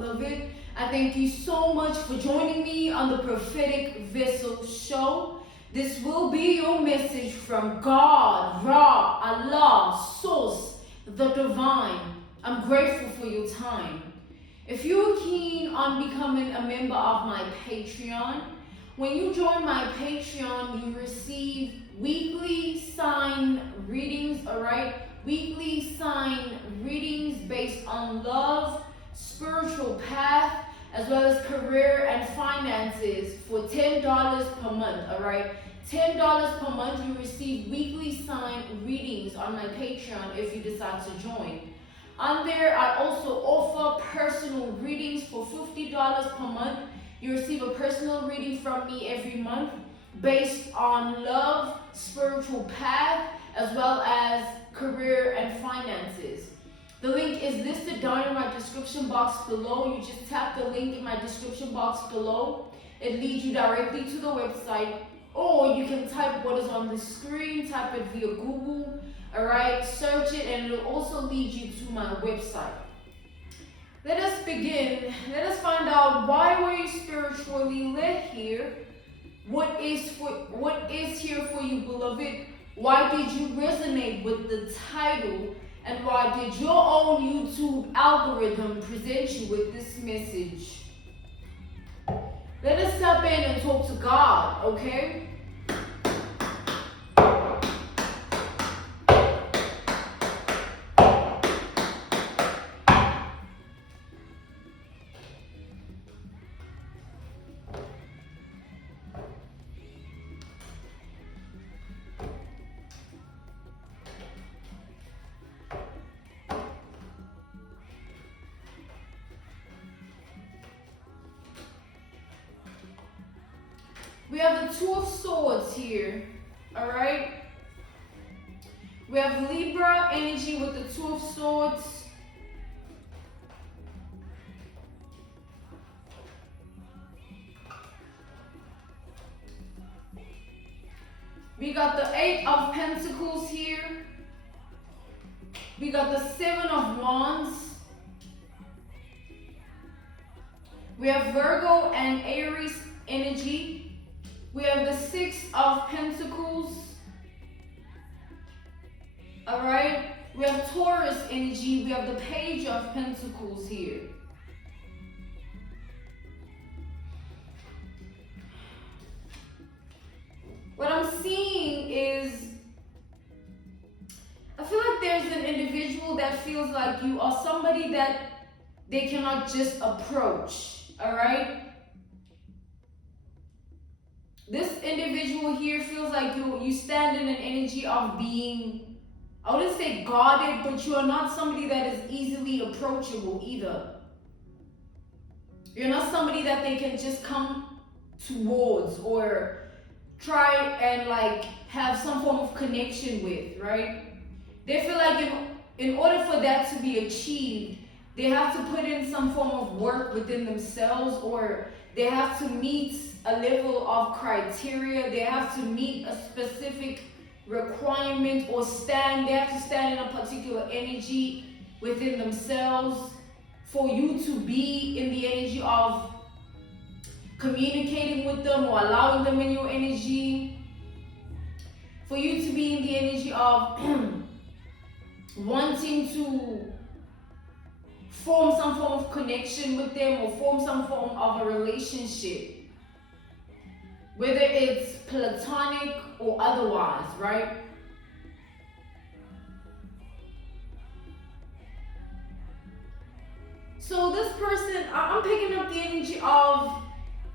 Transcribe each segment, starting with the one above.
beloved. I thank you so much for joining me on the Prophetic Vessel Show. This will be your message from God, Ra, Allah, Source, the Divine. I'm grateful for your time. If you're keen on becoming a member of my Patreon, when you join my Patreon, you receive weekly sign readings, alright? Weekly sign readings based on love, spiritual path, as well as career and finances for $10 per month, alright? $10 per month, you receive weekly sign readings on my Patreon if you decide to join. On there, I also offer personal readings for $50 per month. You receive a personal reading from me every month based on love, spiritual path, as well as career and finances. The link is listed down in my description box below. You just tap the link in my description box below. It leads you directly to the website, or you can type what is on the screen, type it via Google, alright, search it, and it'll also lead you to my website. Let us begin. Let us find out, why were you spiritually led here? What is here for you, beloved? Why did you resonate with the title? And why did your own YouTube algorithm present you with this message? Let us step in and talk to God, okay? We have the Two of Swords here, all right? We have Libra energy with the Two of Swords. We got the Eight of Pentacles here. We got the Seven of Wands. We have Virgo and Aries energy. We have the Six of Pentacles. Alright. We have Taurus energy. We have the Page of Pentacles here. What I'm seeing is, I feel like there's an individual that feels like you are somebody that they cannot just approach. Alright. This individual here feels like you stand in an energy of being, I wouldn't say guarded, but you are not somebody that is easily approachable either. You're not somebody that they can just come towards or try and like have some form of connection with, right? They feel like in order for that to be achieved, they have to put in some form of work within themselves, or they have to meet a level of criteria. They have to meet a specific requirement, or they have to stand in a particular energy within themselves for you to be in the energy of communicating with them or allowing them in your energy. For you to be in the energy of wanting to form some form of connection with them or form some form of a relationship. Whether it's platonic or otherwise, right? So this person, I'm picking up the energy of,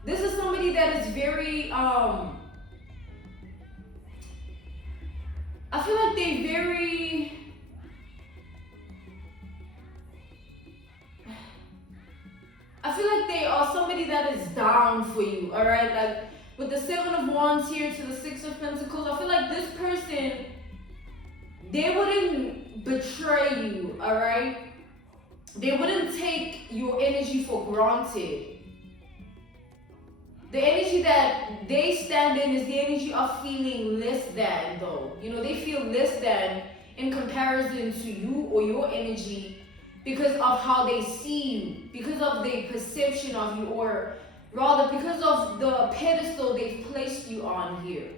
this is somebody that is very, I feel like they very, I feel like they are somebody that is down for you, all right? Like with the Seven of Wands here to the Six of Pentacles, I feel like this person, they wouldn't betray you, all right? They wouldn't take your energy for granted. The energy that they stand in is the energy of feeling less than, though. You know, they feel less than in comparison to you or your energy. because of how they see you, because of their perception of you, or rather because of the pedestal they've placed you on here.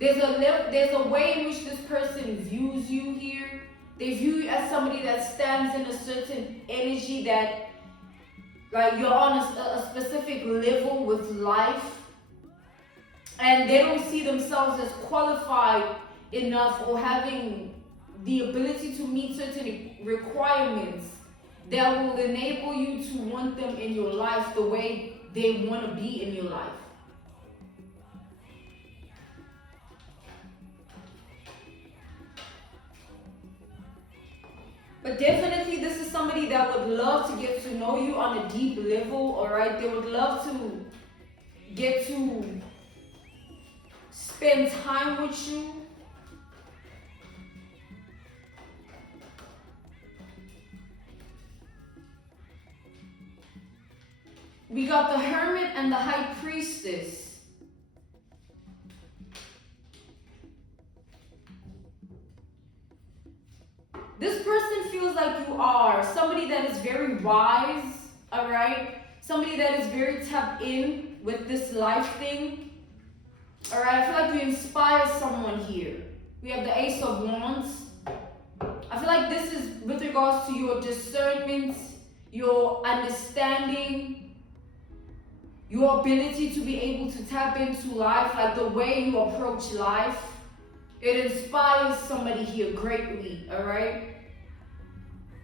There's a way in which this person views you here. They view you as somebody that stands in a certain energy, that like you're on a specific level with life, and they don't see themselves as qualified enough or having the ability to meet certain requirements that will enable you to want them in your life the way they want to be in your life. But definitely this is somebody that would love to get to know you on a deep level, alright? They would love to get to spend time with you. We got the Hermit and the High Priestess. This person feels like you are somebody that is very wise, alright? Somebody that is very tapped in with this life thing. Alright, I feel like you inspire someone here. We have the Ace of Wands. I feel like this is with regards to your discernment, your understanding, your ability to be able to tap into life, like the way you approach life. It inspires somebody here greatly, alright?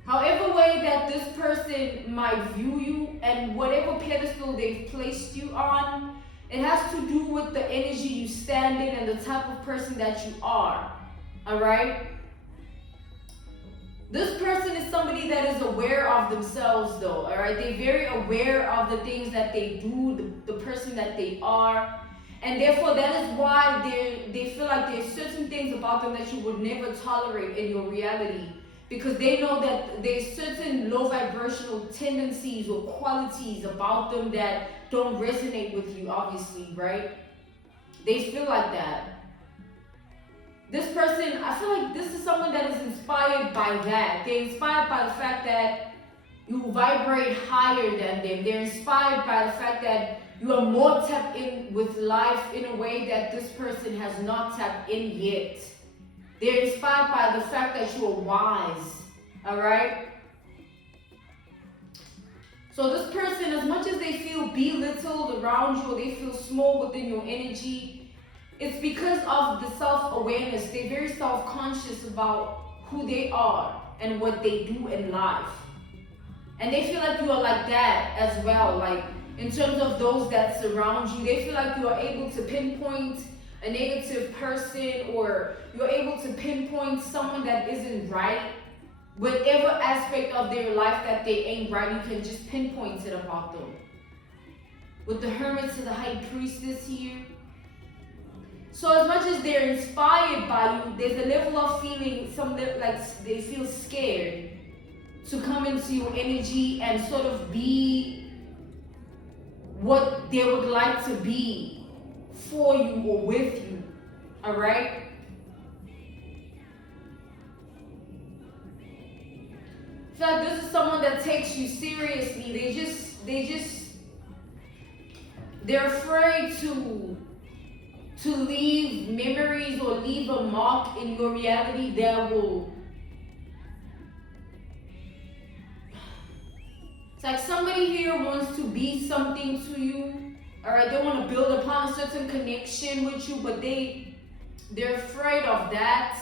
However way that this person might view you and whatever pedestal they've placed you on, it has to do with the energy you stand in and the type of person that you are, alright? This person is somebody that is aware of themselves though, alright? They're very aware of the things that they do, the person that they are. And therefore, that is why they feel like there's certain things about them that you would never tolerate in your reality. Because they know that there's certain low vibrational tendencies or qualities about them that don't resonate with you, obviously, right? They feel like that. This person, I feel like this is someone that is inspired by that. They're inspired by the fact that you vibrate higher than them. They're inspired by the fact that you are more tapped in with life in a way that this person has not tapped in yet. They're inspired by the fact that you are wise, alright? So this person, as much as they feel belittled around you or they feel small within your energy, it's because of the self-awareness. They're very self-conscious about who they are and what they do in life. And they feel like you are like that as well, like in terms of those that surround you. They feel like you are able to pinpoint a negative person, or you're able to pinpoint someone that isn't right. Whatever aspect of their life that they ain't right, you can just pinpoint it about them. With the Hermit to the High Priestess here. So as much as they're inspired by you, there's a level of feeling, like they feel scared to come into your energy and sort of be what they would like to be for you or with you, all right? I feel like this is someone that takes you seriously. They're afraid to leave memories or leave a mark in your reality that will. It's like somebody here wants to be something to you. Alright, they want to build upon a certain connection with you, but they're afraid of that.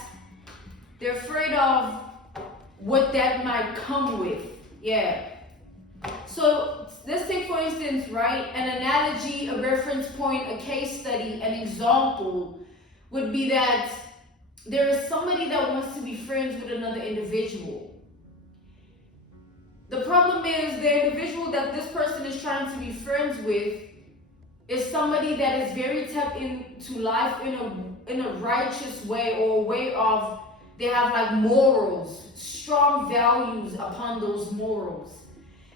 They're afraid of what that might come with. Yeah. So let's take, for instance, right, an analogy, a reference point, a case study, an example would be that there is somebody that wants to be friends with another individual. The problem is the individual that this person is trying to be friends with is somebody that is very tapped into life in a righteous way, or a way of, they have like morals, strong values upon those morals.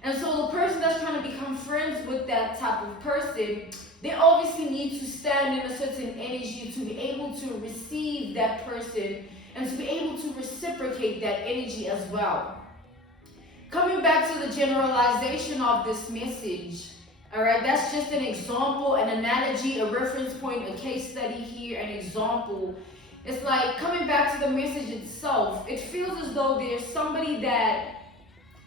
And so the person that's trying to become friends with that type of person, they obviously need to stand in a certain energy to be able to receive that person and to be able to reciprocate that energy as well. coming back to the generalization of this message, all right, that's just an example, an analogy, a reference point, a case study here, an example. It's like coming back to the message itself. It feels as though there's somebody that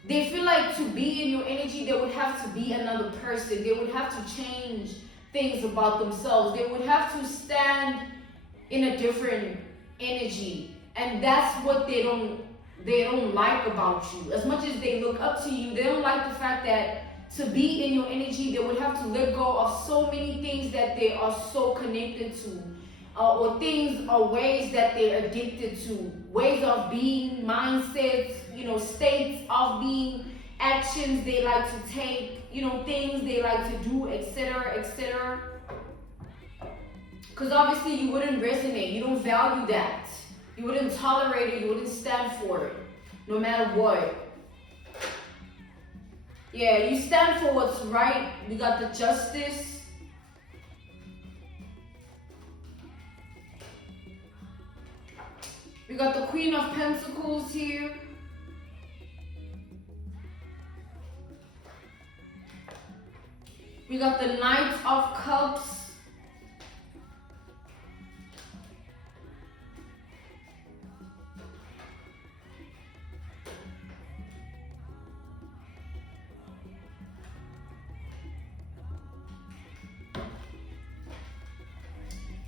they feel like to be in your energy, they would have to be another person. They would have to change things about themselves. They would have to stand in a different energy. And that's what they don't like about you. As much as they look up to you, they don't like the fact that to be in your energy, they would have to let go of so many things that they are so connected to, or things or ways that they're addicted to, ways of being, mindsets, states of being, actions they like to take, things they like to do, etc., etc. Because obviously you wouldn't resonate, you don't value that. You wouldn't tolerate it, you wouldn't stand for it, no matter what. Yeah, you stand for what's right. We got the Justice. We got the Queen of Pentacles here. We got the Knight of Cups.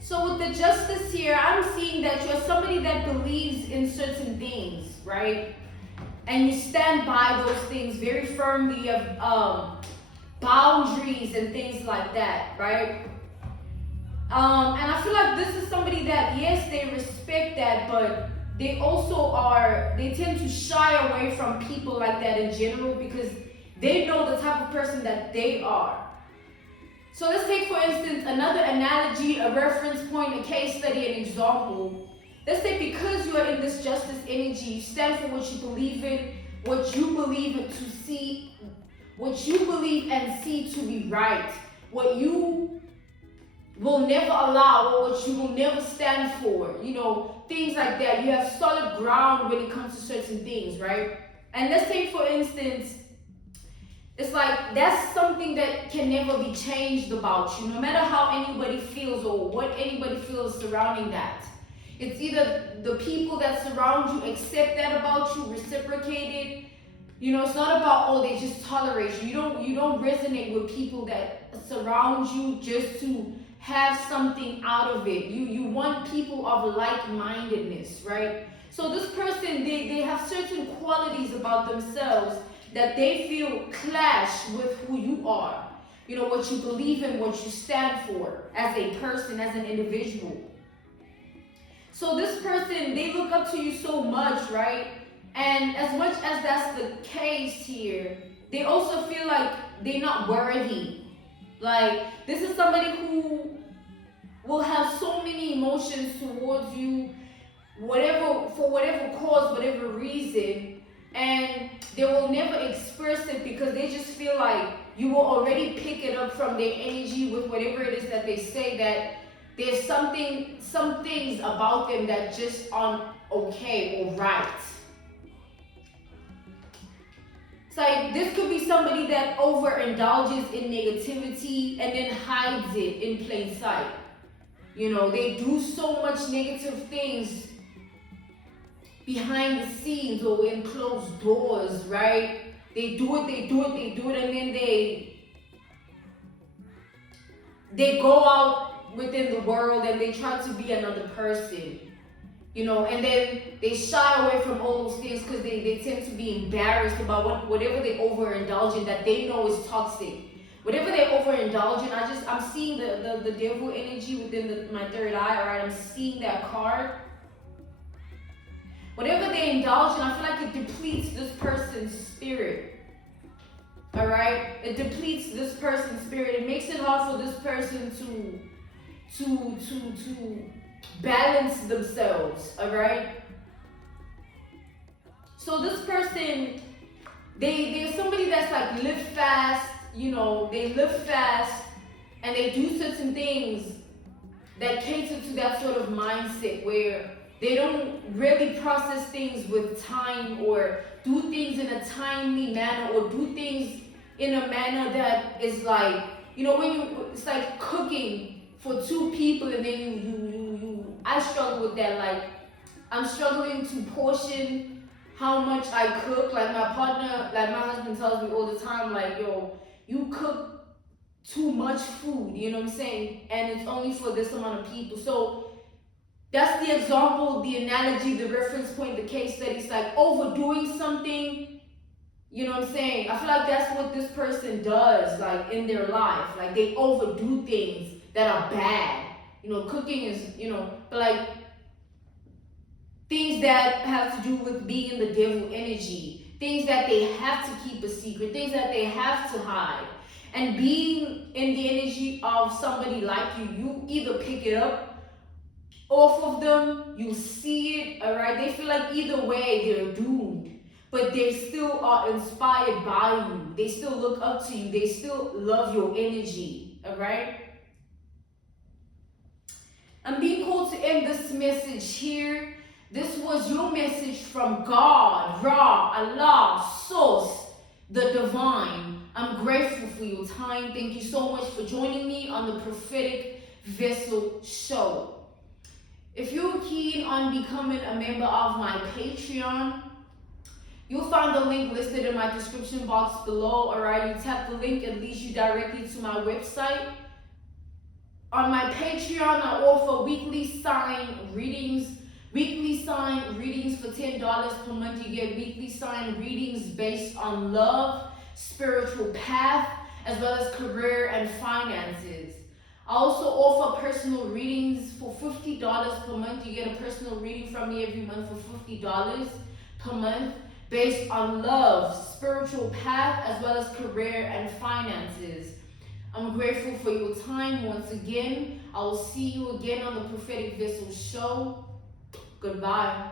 So with the Justice here, I'm seeing that you're somebody that believes in certain things, right? And you stand by those things very firmly, of boundaries and things like that, right? And I feel like this is somebody that, yes, they respect that, but they tend to shy away from people like that in general because they know the type of person that they are. So let's take, for instance, another analogy, a reference point, a case study, an example. Let's say because you are in this Justice energy, you stand for what you believe in, what you believe in to see, what you believe and see to be right, what you will never allow or what you will never stand for, things like that. You have solid ground when it comes to certain things, right? And let's take, for instance, it's like that's something that can never be changed about you, no matter how anybody feels or what anybody feels surrounding that. It's either the people that surround you accept that about you, reciprocate it. It's not about, they just tolerate you. You don't resonate with people that surround you just to have something out of it. You want people of like-mindedness, right? So this person, they have certain qualities about themselves that they feel clash with who you are, what you believe in, what you stand for as a person, as an individual. So this person, they look up to you so much, right? And as much as that's the case here, they also feel like they're not worthy. Like, this is somebody who will have so many emotions towards you, for whatever cause, whatever reason, and they will never express it because they just feel like you will already pick it up from their energy with whatever it is that they say, that there's some things about them that just aren't okay or right. It's like this could be somebody that overindulges in negativity and then hides it in plain sight. They do so much negative things behind the scenes or in closed doors, right? They do it, and then they go out within the world and they try to be another person, and then they shy away from all those things because they tend to be embarrassed about whatever they overindulge in that they know is toxic. Whatever they overindulge in, I'm seeing the devil energy within my third eye, all right? I'm seeing that card. Whatever they indulge in, I feel like it depletes this person's spirit. All right? It depletes this person's spirit. It makes it hard for this person to balance themselves. All right? So this person, they're somebody that's like live fast. They live fast and they do certain things that cater to that sort of mindset where they don't really process things with time, or do things in a timely manner, or do things in a manner that is like, it's like cooking for two people, and then I struggle with that. Like, I'm struggling to portion how much I cook. Like my partner, like my husband tells me all the time, like, yo, you cook too much food, you know what I'm saying? And it's only for this amount of people. So that's the example, the analogy, the reference point, the case study. It's like overdoing something, you know what I'm saying? I feel like that's what this person does, like in their life. Like they overdo things that are bad. Cooking is, but like things that have to do with being the devil energy, things that they have to keep a secret, things that they have to hide. And being in the energy of somebody like you either pick it up off of them, you see it, all right? They feel like either way they're doomed, but they still are inspired by you. They still look up to you. They still love your energy, all right? I'm being called to end this message here. This was your message from God, Ra, Allah, Source, the Divine. I'm grateful for your time. Thank you so much for joining me on the Prophetic Vessel Show. If you're keen on becoming a member of my Patreon, you'll find the link listed in my description box below. Alright, you tap the link, it leads you directly to my website. On my Patreon, I offer weekly sign readings. Weekly sign readings for $10 per month. You get weekly sign readings based on love, spiritual path, as well as career and finances. I also offer personal readings for $50 per month. You get a personal reading from me every month for $50 per month based on love, spiritual path, as well as career and finances. I'm grateful for your time once again. I will see you again on the Prophetic Vessel Show. Goodbye.